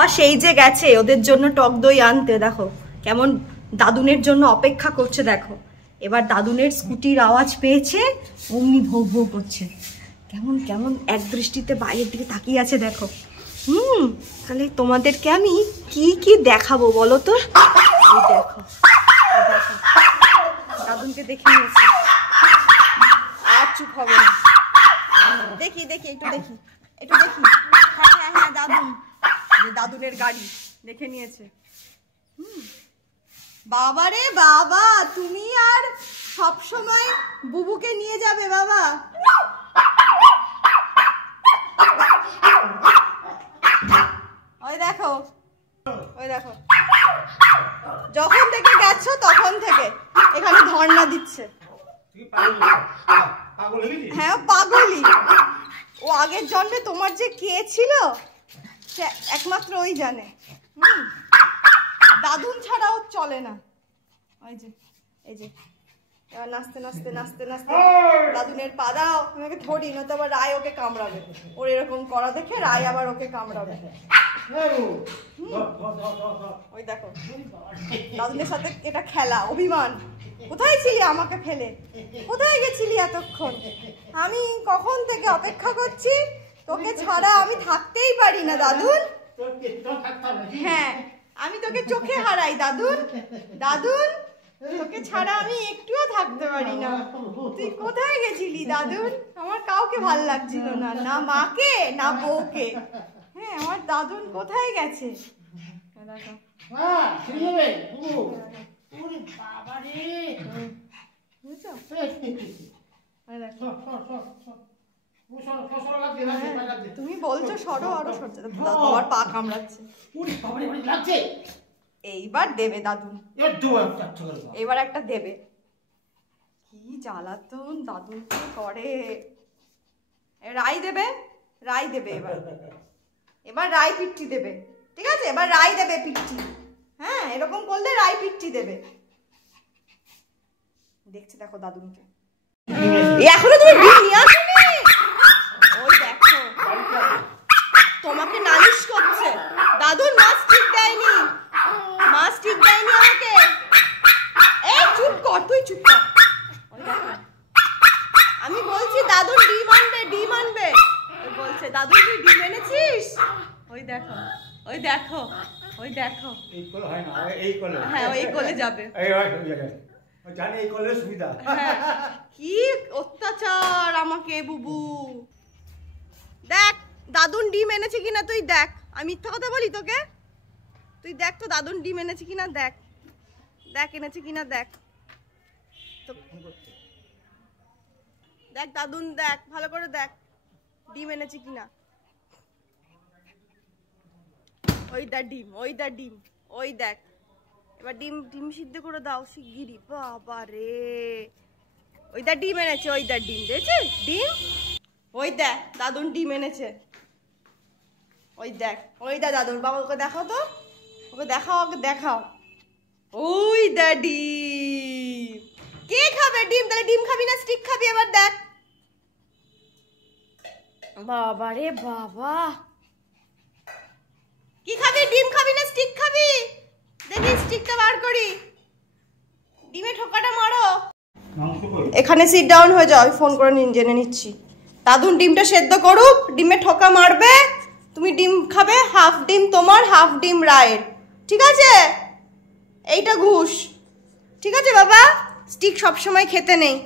বাবা সেই যে গেছে ওদের জন্য টক দই আনতে, দেখো কেমন দাদুনের জন্য অপেক্ষা করছে। দেখো এবার দাদুনের স্কুটির আওয়াজ পেয়েছে, অমনি ভৌ ভৌ করছে, কেমন কেমন এক দৃষ্টিতে বাইরের দিকে তাকিয়ে আছে। দেখো তাহলে তোমাদেরকে আমি কি কি দেখাবো বলো তো। দেখো দেখো দাদুনকে দেখে নিয়েছি, আর চুপ হবে না। দেখি দেখি একটু দেখি একটু দেখি। হ্যাঁ হ্যাঁ হ্যাঁ দাদুন, দাদুনের গাড়ি দেখে নিয়েছে। বাবা রে বাবা, তুমি আর সব সময় বুবুকে নিয়ে যাবে বাবা। ওই দেখো ওই দেখো, যখন থেকে গেছো তখন থেকে এখানে ধর্ণা দিচ্ছে। হ্যাঁ পাগলি, ও আগের জন্মে তোমার যে কে ছিল সে একমাত্র ওই জানে। দাদুন ছাড়া ও চলে না। ওই যে এই যে এবার নাচতে নাচতে নাচতে নাচতে দাদুনের পা দাও, তোমাকে ধরি না তো আবার রায় ওকে কামড়াবে। ওর এরকম করা দেখে রায় আবার ওকে কামড়াবে। ওই দেখো দাদুনের সাথে এটা খেলা, অভিমান। কোথায় ছিলি আমাকে ফেলে, কোথায় গেছিলি এতক্ষণ? আমি কখন থেকে অপেক্ষা করছি, তোকে ছাড়া আমি থাকতেই পারি না দাদুন। হ্যাঁ আমি তোকে চোখে হারাই দাদুন, দাদুন তোকে ছাড়া আমি একটুও থাকতে পারি না। তুই কোথায় গেছিলি দাদুন? আমার কাউকে ভাল লাগছিল না, না মাকে না বউকে। হ্যাঁ আমার দাদুন কোথায় গেছে? তুমি বলছো সরো, আরো সরছে, তোমার পা কামড়াচ্ছে। এইবার দেবে দাদুন, এবার একটা দেবে। কি জ্বালাতন দাদুন করে। রাই দেবে, রাই দেবে, এবার এবার রাই পিট্টি দেবে। ঠিক আছে এবার রাই দেবে পিট্টি। হ্যাঁ এরকম করলে রাই পিট্টি দেবে। দেখছে দেখো দাদুনকে, এখনো তুমি ডিম নিয়ে আসোনি। ওই দেখো তোমাকে নালিশ করছে। দাদুন মাছ ঠিক দেয়নি, মাছ ঠিক দেয়নি আমাকে। এই চুপ কর, তুই চুপ কর। ওই দেখো আমি বলছি দাদুন ডিম আনবে, ডিম আনবে। বলছে দাদুন তুই ডিম এনেছিস? ওই দেখো ওই দেখো ওই দেখো, এই কোলে হয় না, এই কোলে। হ্যাঁ ওই কোলে যাবে, জানি এই কোলে সুবিধা। কি অত্যাচার আমাকে বুবু। দেখ দাদুন ডিম এনেছে কিনা তুই দেখ। আমি মিথ্যা কথা বলি তোকে? তুই দেখ তো দাদুন ডিম এনেছে কিনা, দেখ দেখ এনেছে কিনা দেখ। দেখ দাদুন, দেখ ভালো করে দেখ ডিম এনেছে কিনা। ওই দা ডিম, ওই দা ডিম, ওই দেখ। এবার ডিম ডিম সিদ্ধ করে দাও শিগগিরই। বাবা রে, ওই দা ডিম এনেছে, ওই দা ডিম, দেখছিস ডিম? ওই দেখ দাদুন ডিম এনেছে, ওই দেখ ওই দা দাদুন। বাবা ওকে দেখাও তো, ওকে দেখাও, ওকে দেখাও। ওই দা ডিম। কে খাবে ডিম? তাহলে ডিম খাবি না স্টিক খাবি? এবার দেখ। বাবা রে বাবা, কি খাবি? ডিম খাবি না স্টিক খাবি? দেখি স্টিকটা বার করি, ডিমে ঠোকাটা মারো। এখানে সিট ডাউন হয়ে যাও, আমি ফোন করে জেনে নিচ্ছি। দাদুন ডিমটা সেদ্ধ করুক, ডিমে ঠোকা মারবে। তুমি ডিম খাবে, হাফ ডিম তোমার, হাফ ডিম রায়ের। ঠিক আছে? এইটা ঘুষ। ঠিক আছে বাবা? স্টিক সবসময় খেতে নেই,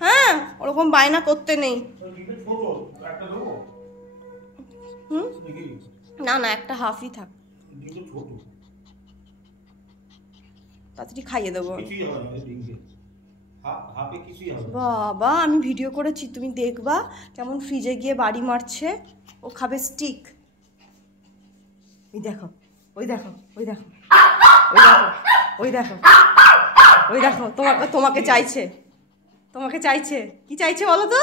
হ্যাঁ ওরকম বায়না করতে নেই। না না একটা হাফই থাক, তাড়াতাড়ি খাইয়ে দেবো। বাবা আমি ভিডিও করেছি, তুমি দেখবা কেমন ফ্রিজে গিয়ে বাড়ি মারছে। ও খাবে স্টিক। ওই দেখো ওই দেখো ওই দেখো ওই দেখো ওই দেখো ওই দেখো, তোমাকে তোমাকে চাইছে, তোমাকে চাইছে। কি চাইছে বলো তো?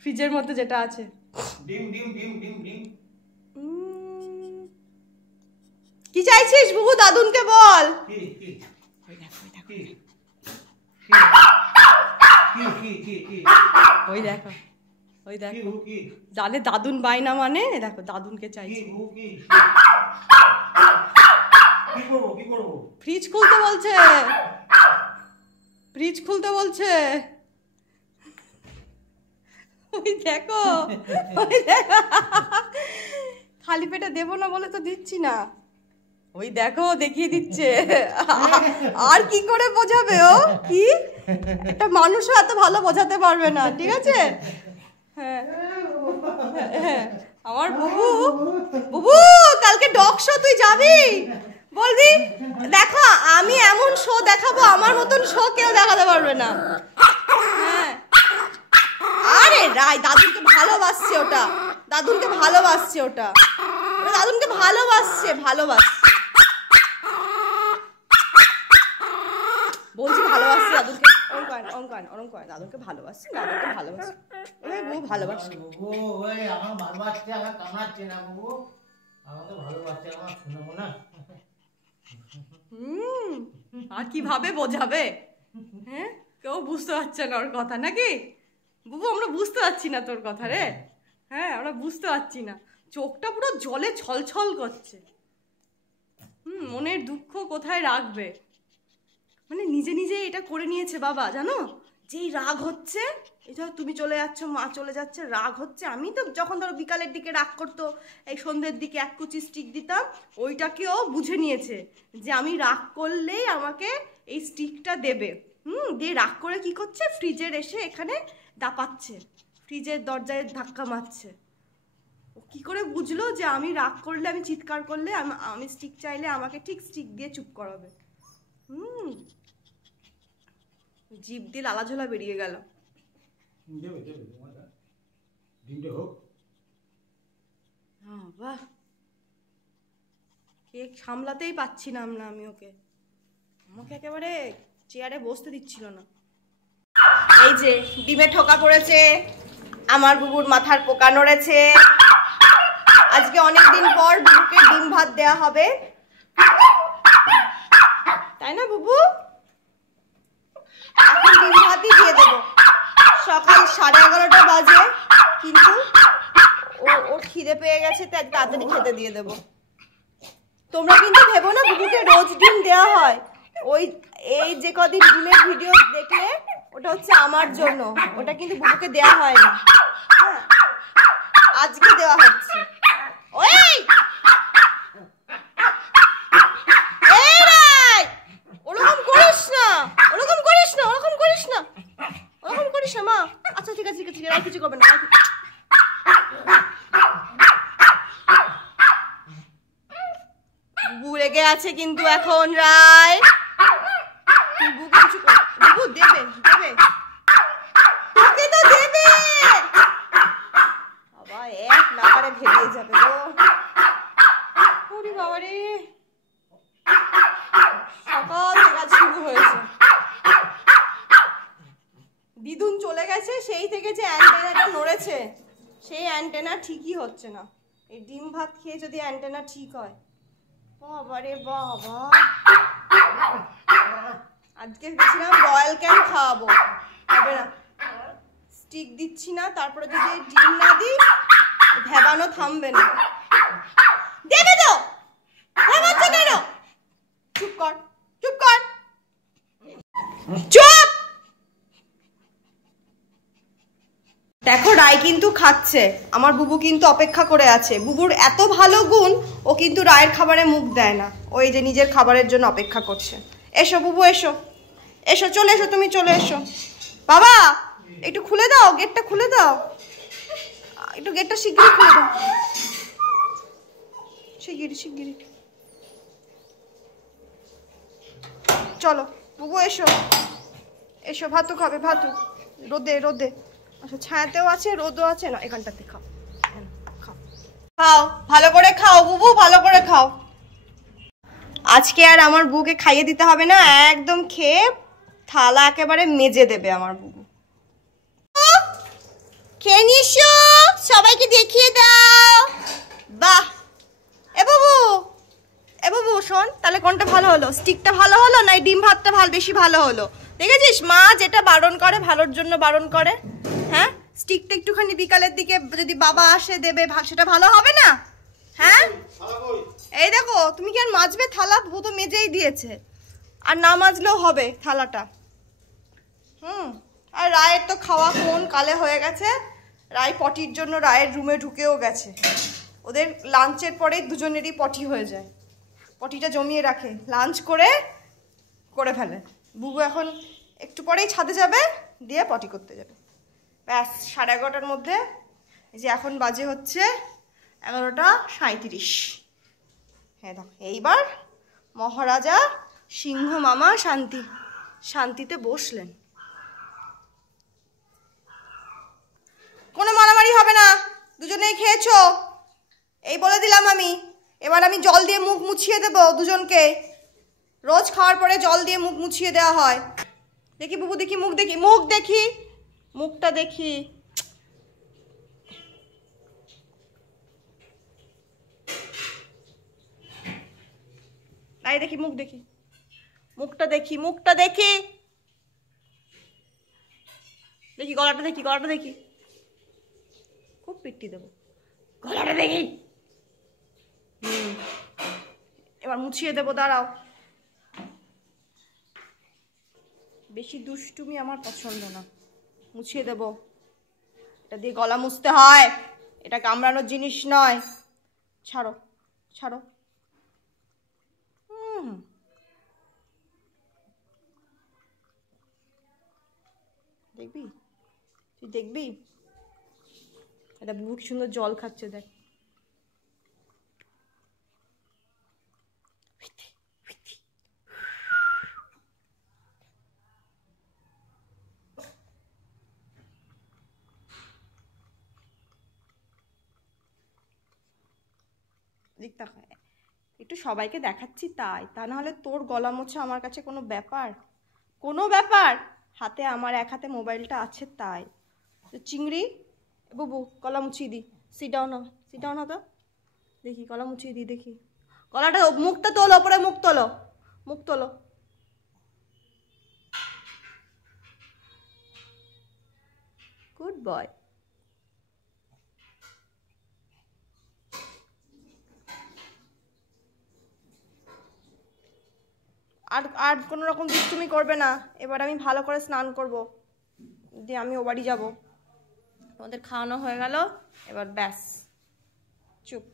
ফ্রিজের মধ্যে যেটা আছে। ডিম ডিম ডিম ডিম ডিম। কি চাইছিস বুবু? দাদুনকে বল। ওই দেখো ওই দেখো জানে দাদুন বাইনা মানে, দেখো দাদুনকে চাইছে। ফ্রিজ খুলতে বলছে, ফ্রিজ খুলতে বলছে। ওই দেখো, ওই দেখো, খালি পেটে দেবো না বলে তো দিচ্ছি না। ওই দেখো দেখিয়ে দিচ্ছে। আর কি করে বোঝাবে ও? কি একটা মানুষও এত ভালো বোঝাতে পারবে না, ঠিক আছে? হ্যাঁ হ্যাঁ, আমার বুবু, বুবু কালকে ডগ শো তুই যাবি? বলবি দেখো আমি এমন শো দেখাবো, আমার মতন শো কেউ দেখাতে পারবে না। হ্যাঁ, আরে রাই দাদুকে ভালোবাসছে ওটা, দাদুকে ভালোবাসছে ওটা, দাদুকে ভালোবাসছে, ভালোবাসছে, বলছি ভালোবাসছে দাদুকে। অঙ্কান অঙ্কান অঙ্কান দাদুকে ভালোবাসছে, দাদুকে ভালোবাসছে, ওই বউ ভালোবাসছে। ওই আমার ভালোবাসছে, আমার কামাচ্ছে না বাবু, আমাকে ভালোবাসছে, আমার শোনাবো না। আর কিভাবে বোঝাবে? হ্যাঁ, কেউ বুঝতে পারছে না ওর কথা নাকি? বুবু আমরা বুঝতে পারছি না তোর কথা রে। হ্যাঁ, আমরা বুঝতে পারছি না, চোখটা পুরো জলে ছলছল করছে। মনের দুঃখ কোথায় রাখবে, মানে নিজে নিজে এটা করে নিয়েছে বাবা, জানো? যেই রাগ হচ্ছে, এটা তুমি চলে যাচ্ছ, মা চলে যাচ্ছে, রাগ হচ্ছে। আমি তো যখন ধরো বিকালের দিকে রাগ করতো, এই সন্ধ্যের দিকে এক কুচি স্টিক দিতাম, ওইটাকেও বুঝে নিয়েছে যে আমি রাগ করলেই আমাকে এই স্টিকটা দেবে। দিয়ে রাগ করে কি করছে, ফ্রিজের এসে এখানে দাপাচ্ছে, ফ্রিজের দরজায় ধাক্কা মারছে। ও কি করে বুঝলো যে আমি রাগ করলে, আমি চিৎকার করলে, আমি স্টিক চাইলে আমাকে ঠিক স্টিক দিয়ে চুপ করাবে? জিভ দিয়ে লালাঝোলা বেরিয়ে গেল। বাহ, কেক সামলাতেই পাচ্ছিলাম না আমি ওকে, আমাকে একেবারে চেয়ারে বসতে দিচ্ছিল না। এই যে ডিমে ঠোকা পড়েছে, আমার বুবুর মাথার পোকা নড়েছে। আজকে অনেকদিন পর বুবুকে ডিম ভাত দেয়া হবে, তাই না বুবু? এখন ডিম ভাতই দিয়ে দেবো। সকাল 11:30 বাজে, কিন্তু ও খিদে পেয়ে গেছে, তাই তাড়াতাড়ি খেতে দিয়ে দেবো। তোমরা কিন্তু ভেবো না বুবুকে রোজ ডিম দেওয়া হয়। ওই এই যে কদিন ডিমের ভিডিও দেখলে ওটা হচ্ছে আমার জন্য, ওটা কিন্তু বুবুকে দেওয়া হয় না। হ্যাঁ, আজকে দেওয়া হচ্ছে। ওই ওরকম করিস না, ওরকম করিস না, ওরকম করিস না, ওরকম করিস না মা। আচ্ছা ঠিক আছে ঠিক আছে, আর কিছু করবে না। বুবু রেগে আছে কিন্তু এখন রায়, বুবু কিছু বুবু দেবে দেবে, তোকে তো দেবে বাবা, এক নাগারে ভেঙে যাবে গো। ওরে বাবা রে, সকাল থেকে শুরু হয়েছে। দিদুন চলে গেছে, সেই থেকে যে অ্যান্টেনাটা নড়েছে, সেই অ্যান্টেনা ঠিকই হচ্ছে না। এই ডিম ভাত খেয়ে যদি অ্যান্টেনা ঠিক হয়, বাবা রে বাবা। আজকে গেছিলাম রয়্যাল ক্যান খাওয়াবো, হবে না, স্টিক দিচ্ছি না, তারপরে যদি ডিম না দিই ভেবানো থামবে না। দেবে তো, ভেবাচ্ছ কেন? চুপ কর, চুপ কর, চুপ। দেখো রায় কিন্তু খাচ্ছে, আমার বুবু কিন্তু অপেক্ষা করে আছে। বুবুর এত ভালো গুণ, ও কিন্তু রায়ের খাবারে মুখ দেয় না, ওই যে নিজের খাবারের জন্য অপেক্ষা করছে। এসো বুবু এসো, এসো চলে এসো, তুমি চলে এসো। বাবা একটু খুলে দাও, গেটটা খুলে দাও, একটু গেটটা শিগগিরি খুলে দাও, শিগগিরি শিগগিরি। চলো বুবু এসো, এসো ভাতু খাবে, ভাতু রোদে রোদে। আচ্ছা ছায়াতেও আছে, রোদও আছে, না এখানটাতে খাও, খাও খাও, ভালো করে খাও বুবু, ভালো করে খাও। আজকে আর আমার বুকে খাইয়ে দিতে হবে না, একদম খেয়ে থালা একেবারে মেজে দেবে আমার বুবু। খেয়ে নিসো, সবাইকে দেখিয়ে দাও। বাহ, এ বুবু, এ বুবু শোন, তাহলে কোনটা ভালো হলো, স্টিকটা ভালো হলো না ডিম ভাতটা বেশি ভালো হলো? দেখেছিস মা যেটা বারণ করে ভালোর জন্য বারণ করে। হ্যাঁ, স্টিকটা একটুখানি বিকালের দিকে যদি বাবা আসে দেবে, সেটা ভালো হবে না? হ্যাঁ এই দেখো, তুমি কি আর মাজবে থালা? ও তো মেজেই দিয়েছে, আর না মাজলেও হবে থালাটা। আর রায়ের তো খাওয়া কোন কালে হয়ে গেছে। রায় পটির জন্য রায়ের রুমে ঢুকেও গেছে। ওদের লাঞ্চের পরে দুজনেরই পটি হয়ে যায়, পটিটা জমিয়ে রাখে, লাঞ্চ করে ফেলে। বুবু এখন একটু পরেই ছাদে যাবে, দিয়ে পটি করতে যাবে। ব্যাস 11:30টার মধ্যে, এই যে এখন বাজে হচ্ছে 11:37। হ্যাঁ দেখো, এইবার মহারাজা সিংহ মামা শান্তিতে বসলেন। কোনো মারামারি হবে না, দুজনেই খেয়েছো এই বলে দিলাম আমি। এবার আমি জল দিয়ে মুখ মুছিয়ে দেবো দুজনকে। রোজ খাওয়ার পরে জল দিয়ে মুখ মুছিয়ে দেওয়া হয়। দেখি বুবু, দেখি মুখ, দেখি মুখ, দেখি মুখটা, দেখি দেখি মুখ, দেখি মুখটা, দেখি মুখটা, দেখি দেখি গলাটা, দেখি গলাটা, দেখি খুব পিট্টি দেবো, গলাটা দেখি। এবার মুছিয়ে দেবো, দাঁড়াও। বেশি দুষ্টুমি আমার পছন্দ না, মুছিয়ে দেবো। এটা দিয়ে গলা মুছতে হয়, এটা কামড়ানোর জিনিস নয়। ছাড়ো ছাড়ো। দেখবি, তুই দেখবি। এটা বুবু কি সুন্দর জল খাচ্ছে, দেখ। একটু সবাইকে দেখাচ্ছি তাই, তা না হলে তোর গলা মোছা আমার কাছে কোনো ব্যাপার? হাতে আমার এক হাতে মোবাইলটা আছে তাই। চিংড়ি, বুবু গলা মুছিয়ে দি। সিট ডাউন তো, দেখি গলা মুছিয়ে দি, দেখি গলাটা। মুখটা তোলো, ওপরে মুখ তোলো, গুড বয়। আর কোনো রকম দুষ্টুমি করবে না। এবার আমি ভালো করে স্নান করব, দিয়ে আমি ও বাড়ি যাবো। তোমাদের খাওয়ানো হয়ে গেল, এবার ব্যাস চুপ।